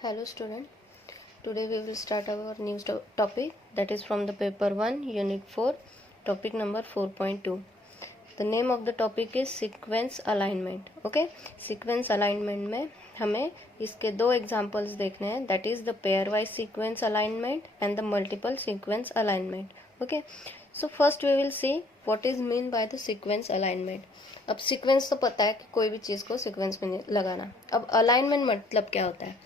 Hello student, today we will start our new topic, that is from the paper 1 unit 4 topic number 4.2. The name of the topic is sequence alignment. Okay, sequence alignment में हमें इसके दो examples देखने हैं, that is the pairwise sequence alignment and the multiple sequence alignment. Okay, so first we will see what is mean by the sequence alignment. अब sequence तो पता है कि कोई भी चीज़ को सीक्वेंस में लगाना. अब अलाइनमेंट मतलब क्या होता है?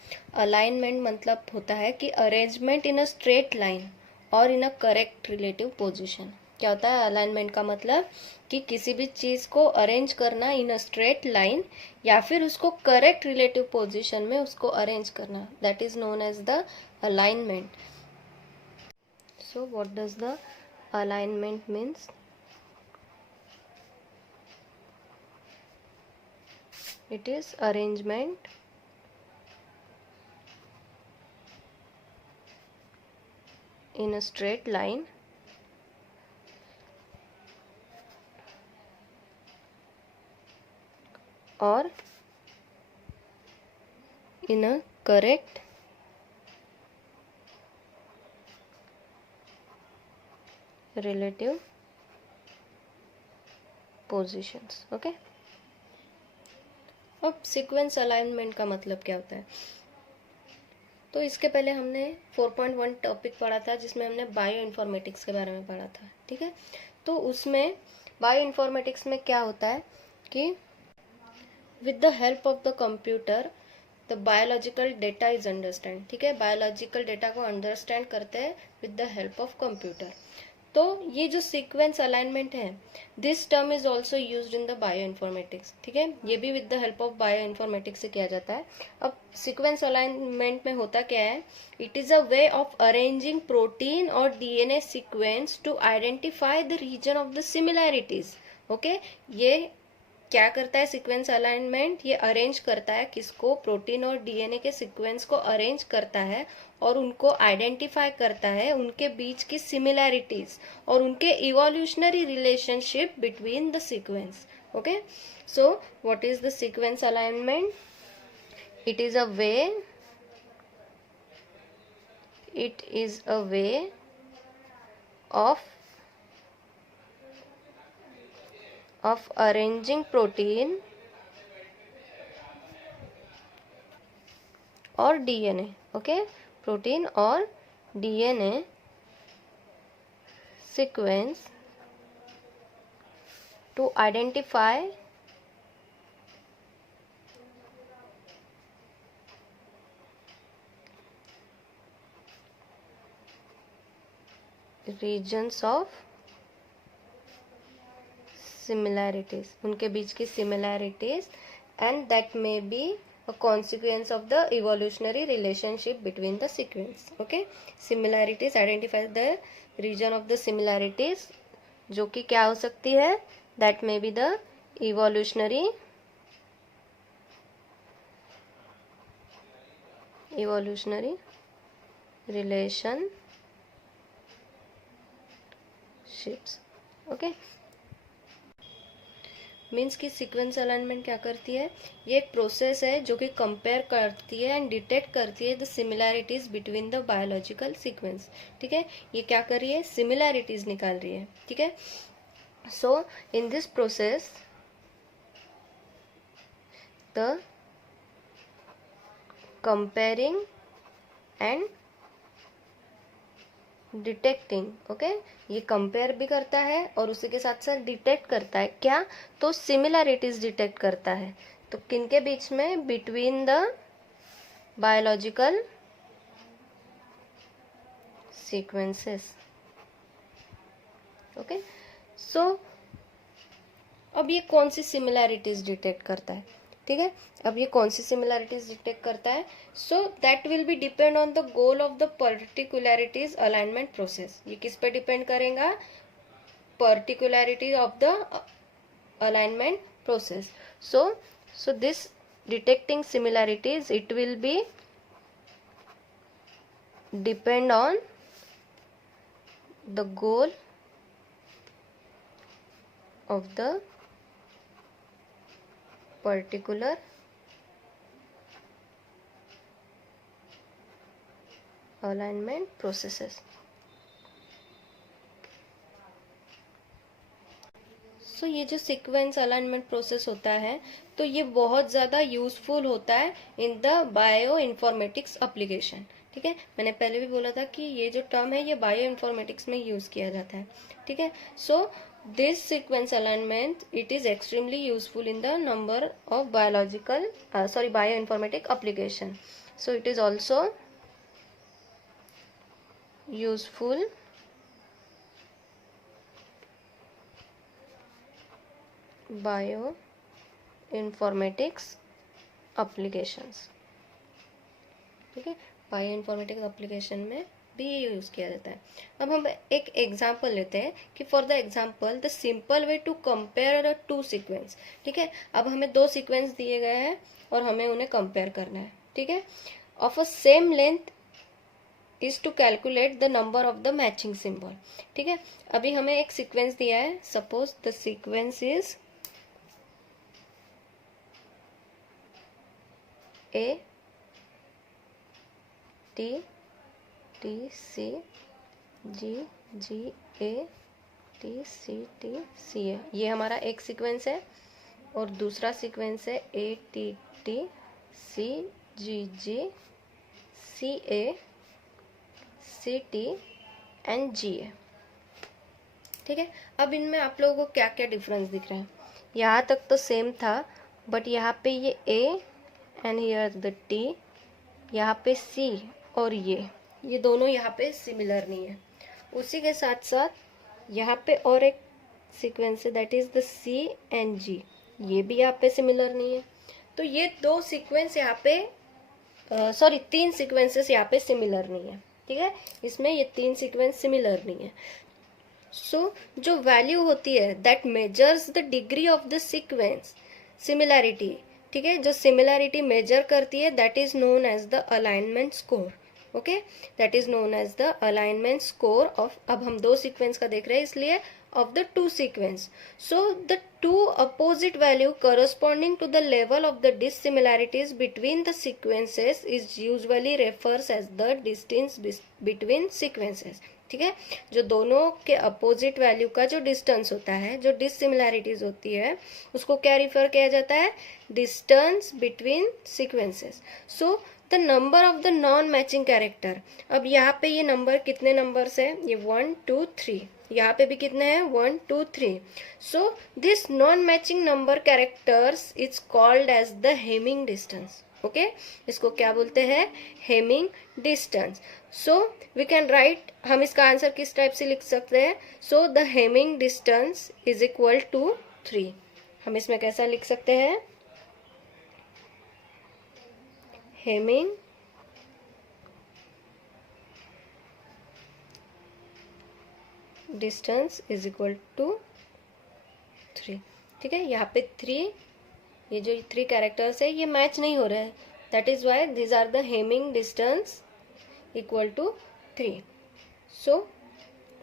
अलाइनमेंट मतलब होता है कि arrangement in a straight line और इन अ करेक्ट रिलेटिव पोजीशन. क्या होता है अलाइनमेंट का मतलब? कि किसी भी चीज़ को अरेंज करना इन अ स्ट्रेट लाइन या फिर उसको करेक्ट रिलेटिव पोजीशन में उसको अरेंज करना, that is known as the alignment. So what does the alignment means? It is arrangement in a straight line or in a correct relative positions. Okay, अब sequence alignment का मतलब क्या होता है? तो इसके पहले हमने 4.1 टॉपिक पढ़ा था जिसमें हमने बायो इन्फॉर्मेटिक्स के बारे में पढ़ा था. ठीक है, तो उसमें बायो इन्फॉर्मेटिक्स में क्या होता है कि with the help of the computer the biological data is understand. ठीक है, बायोलॉजिकल डेटा को अंडरस्टैंड करते हैं with the help of computer. तो ये जो सीक्वेंस अलाइनमेंट है, this term is also use in the bio informatics. ठीक है, ये भी with the help of bio informatics से किया जाता है. अब सीक्वेंस अलाइनमेंट में होता क्या है? It is a way of arranging protein और DNA sequence to identify the region of the similarities. Okay, ये क्या करता है सीक्वेंस अलाइनमेंट? ये अरेंज करता है किसको? प्रोटीन और डीएनए के सीक्वेंस को अरेंज करता है और उनको आइडेंटिफाई करता है उनके बीच की सिमिलैरिटीज और उनके evolutionary relationship between the sequence. Okay, so what is the sequence alignment? It is a way of arranging protein और डीएनए. ओके, प्रोटीन और DNA sequence to identify regions of similarities, उनके बीच की similarities, and that may be a consequence of the evolutionary relationship between the sequence. Okay, similarities, identify the region of the similarities, जो कि क्या हो सकती है? that may be the evolutionary relationships. okay, means की सीक्वेंस अलाइनमेंट क्या करती है? ये एक प्रोसेस है जो कि कंपेयर करती है एंड डिटेक्ट करती है the similarities between the biological sequence. ठीक है, ये क्या कर रही है? सिमिलैरिटीज निकाल रही है. ठीक है, so in this process the comparing and detecting. Okay, ये कंपेयर भी करता है और उसी के साथ साथ डिटेक्ट करता है. क्या? तो सिमिलैरिटीज डिटेक्ट करता है. तो किनके बीच में? Between the biological sequences. Okay, so अब ये कौन सी सिमिलैरिटीज डिटेक्ट करता है? ठीक है, अब ये कौन सी सिमिलैरिटीज डिटेक्ट करता है? So that will be depend on the goal of the particularities alignment process. ये किस पे डिपेंड करेगा? Particularity of the alignment process. So this detecting similarities, it will be depend on the goal of the particular alignment processes. So ये जो sequence alignment process होता है तो ये बहुत ज़्यादा यूजफुल होता है in the bio informatics application. ठीक है, मैंने पहले भी बोला था कि ये जो टर्म है ये बायो इन्फॉर्मेटिक्स में यूज किया जाता है। ठीक है, so this sequence alignment it is extremely useful in the number of biological bio informatic application. So it is also useful bio informatics applications. ठीक है, बायो इन्फॉर्मेटिक्स एप्लीकेशन में भी ये यूज़ किया जाता है। अब हम एक एग्जांपल लेते हैं कि for the example the simple way to compare two sequence. ठीक है, अब हमें दो सीक्वेंस दिए गए हैं और हमें उन्हें कंपेयर करना है। ठीक है, of a same length is to calculate the number of the matching symbol. ठीक है, अभी हमें एक सीक्वेंस दिया है, suppose the sequence is A T T C G G A T C A, ये हमारा एक सीक्वेंस है। और दूसरा सीक्वेंस है A T T C G G C A C T and G A. ठीक है, अब इनमें आप लोगों को क्या क्या डिफरेंस दिख रहा है? यहाँ तक तो सेम था, बट यहाँ पे ये A and here the T, यहाँ पे सी और ये दोनों यहाँ पे सिमिलर नहीं है। उसी के साथ साथ यहाँ पे और एक सीक्वेंस है that is the C and G, ये भी यहाँ पे सिमिलर नहीं है। तो ये दो सीक्वेंस यहाँ पे तीन सीक्वेंसेस यहाँ पे सिमिलर नहीं है। ठीक है, इसमें ये तीन सीक्वेंस सिमिलर नहीं है। सो जो वैल्यू होती है that measures the degree of the sequence similarity, ठीक है, जो सिमिलैरिटी मेजर करती है that is known as the alignment score. Okay, that is known as the alignment score of, अब हम दो सीक्वेंस का देख रहे हैं इसलिए of the two sequence. So the two opposite value corresponding to the level of the dissimilarities between the sequences is usually refers as the distance between sequences. ठीक है, जो दोनों के अपोजिट वैल्यू का जो डिस्टेंस होता है, जो डिससिमिलैरिटीज होती है, उसको क्या रिफर किया जाता है? Distance between sequences. So the number of the non matching character, अब यहाँ पे ये नंबर कितने नंबर्स है? ये 1 2 3, यहाँ पे भी कितने हैं? 1 2 3। So this non matching number characters is called as the Hamming distance. Okay, इसको क्या बोलते हैं? Hamming distance. So we can write, हम इसका आंसर किस टाइप से लिख सकते हैं? So the Hamming distance is equal to 3। हम इसमें कैसा लिख सकते हैं? Hamming distance is equal to 3। ठीक है, यहाँ पे 3, ये जो 3 कैरेक्टर्स है ये मैच नहीं हो रहे हैं, that is why these are the Hamming distance equal to 3। So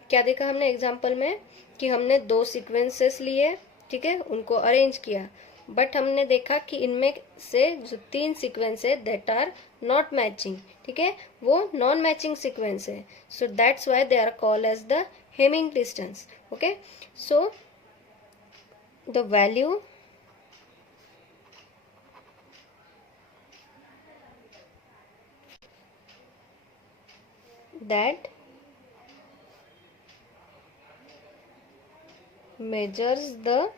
क्या देखा हमने एग्जाम्पल में कि हमने दो सीक्वेंसेस लिए, ठीक है, उनको अरेंज किया, बट हमने देखा कि इनमें से जो 3 सीक्वेंस है दैट आर नॉट मैचिंग। ठीक है, वो नॉन मैचिंग सीक्वेंस है। So that's why they are called as the Hamming distance. Okay, so the value that measures the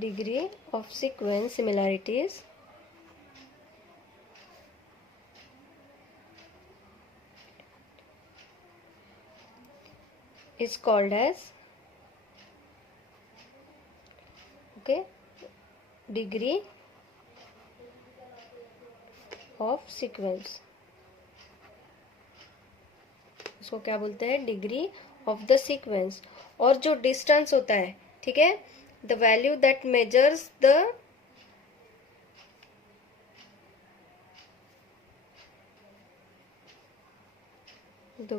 degree of sequence similarities is called as, okay, degree of sequence। इसको क्या बोलते हैं? Degree of the sequence. और जो distance होता है, ठीक है, the value that measures the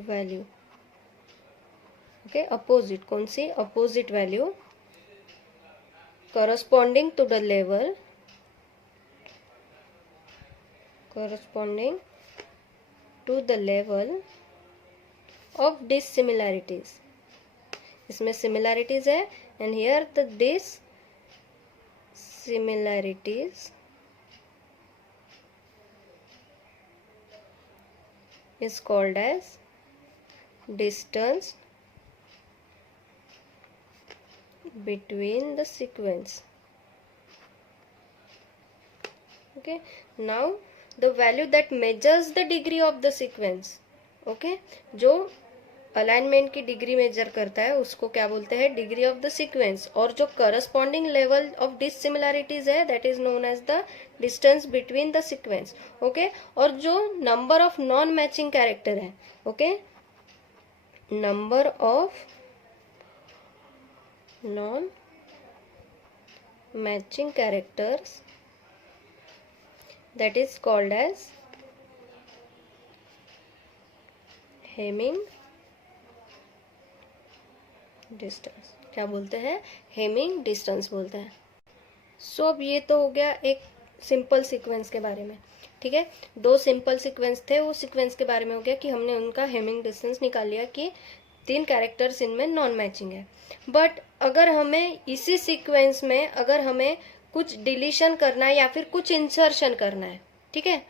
value, okay, opposite, कौन सी? Opposite value corresponding to the level to the level of dissimilarities. इसमें similarities है and here the dissimilarities is called as distance between the sequence. Okay, now the value that measures the degree of the sequence. Okay, जो alignment की degree major करता है उसको क्या बोलते हैं, डिग्री ऑफ द सीक्वेंस. और जो करस्पॉन्डिंग लेवल ऑफ डिससिमिलैरिटीज है that is known as the distance between the sequence. Okay, और जो number of non matching character है, okay, number of non matching characters that is called as Hamming distance. क्या बोलते हैं, Hamming distance बोलते हैं. सो अब ये तो हो गया एक सिंपल सीक्वेंस के बारे में. ठीक है, दो सिंपल सीक्वेंस थे, वो सीक्वेंस के बारे में हो गया कि हमने उनका Hamming डिस्टेंस निकाल लिया कि 3 कैरेक्टर्स इनमें नॉन मैचिंग है. बट अगर हमें इसी सीक्वेंस में अगर हमें कुछ डिलीशन करना है या फिर कुछ इंसर्शन करना है, ठीक है,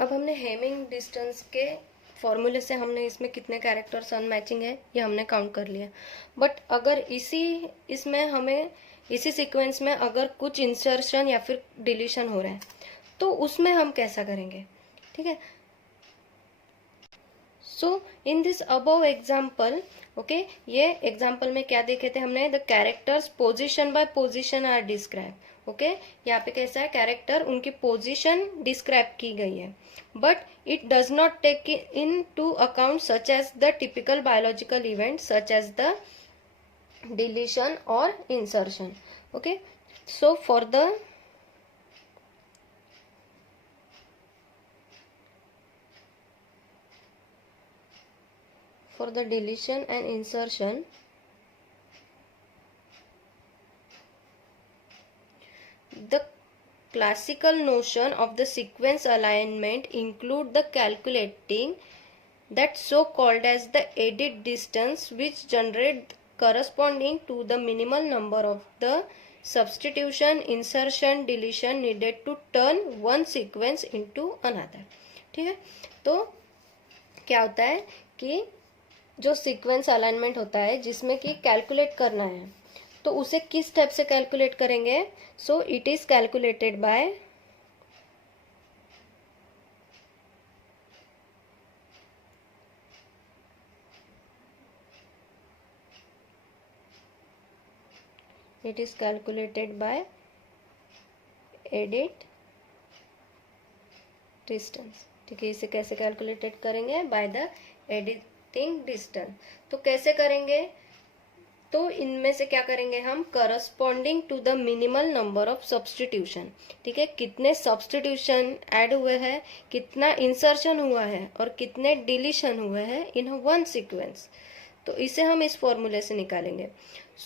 अब हमने हेमिंग डिस्टेंस के फॉर्मूले से हमने इसमें कितने कैरेक्टर्स अनमैचिंग है ये हमने काउंट कर लिया. बट अगर इसमें हमें इसी सीक्वेंस में अगर कुछ इंसर्शन या फिर डिलीशन हो रहा है तो उसमें हम कैसा करेंगे. ठीक है, so in this above example, okay, ये एग्जाम्पल में क्या देखे थे हमने, the characters position by position are describe. Okay, यहाँ पे कैसा है, कैरेक्टर उनकी पोजिशन डिस्क्राइब की गई है, but it does not take into account such as the typical biological event such as the deletion और insertion. Okay, so for the deletion and insertion, the classical notion of the sequence alignment include the calculating that so called as the edit distance which generate corresponding to the minimal number of the substitution, insertion, deletion needed to turn one sequence into another. ठीक है, तो क्या होता है कि जो sequence alignment होता है जिसमें कि कैलकुलेट करना है तो उसे किस स्टेप से कैलकुलेट करेंगे. सो it is calculated by edit distance. ठीक है, इसे कैसे कैलकुलेटेड करेंगे, बाय द एडिट डिस्टेंस. तो कैसे करेंगे, तो इनमें से क्या करेंगे हम, corresponding to the minimal number of substitution. ठीक है, कितने सब्स्टिट्यूशन ऐड हुए हैं, कितना इंसर्शन हुआ है और कितने डिलीशन हुए हैं इन वन सीक्वेंस. तो इसे हम इस फॉर्मूले से निकालेंगे.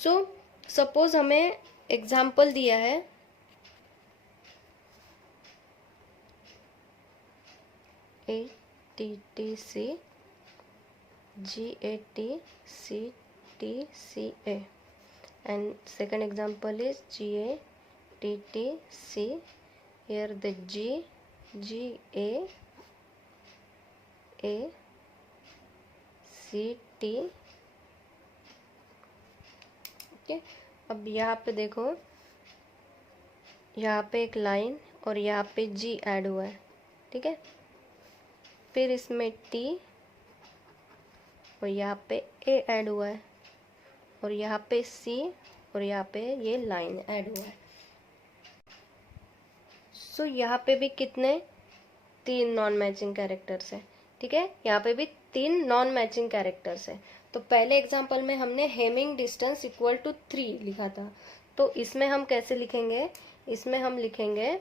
सो सपोज हमें एग्जाम्पल दिया है ATTC GATCTCA and second example is GATTC. Here the GAACT. Okay, अब यहाँ पे देखो, यहाँ पे एक लाइन और यहाँ पे G ऐड हुआ है. ठीक है, फिर इसमें T और यहाँ पे A ऐड हुआ है और यहाँ पे C और यहाँ पे ये लाइन ऐड हुआ है. सो यहाँ पे भी कितने, 3 नॉन मैचिंग कैरेक्टर्स है. ठीक है, यहाँ पे भी 3 नॉन मैचिंग कैरेक्टर्स है. तो पहले एग्जांपल में हमने हेमिंग डिस्टेंस इक्वल टू 3 लिखा था, तो इसमें हम कैसे लिखेंगे, इसमें हम लिखेंगे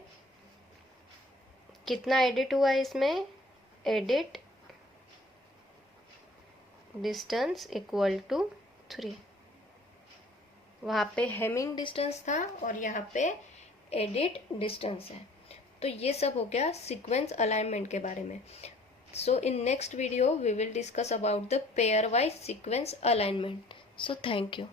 कितना एडिट हुआ है, इसमें एडिट डिस्टेंस इक्वल टू 3. वहाँ पे हेमिंग डिस्टेंस था और यहाँ पे एडिट डिस्टेंस है. तो ये सब हो गया सीक्वेंस अलाइनमेंट के बारे में. So in next video we will discuss about the pairwise sequence alignment. So thank you.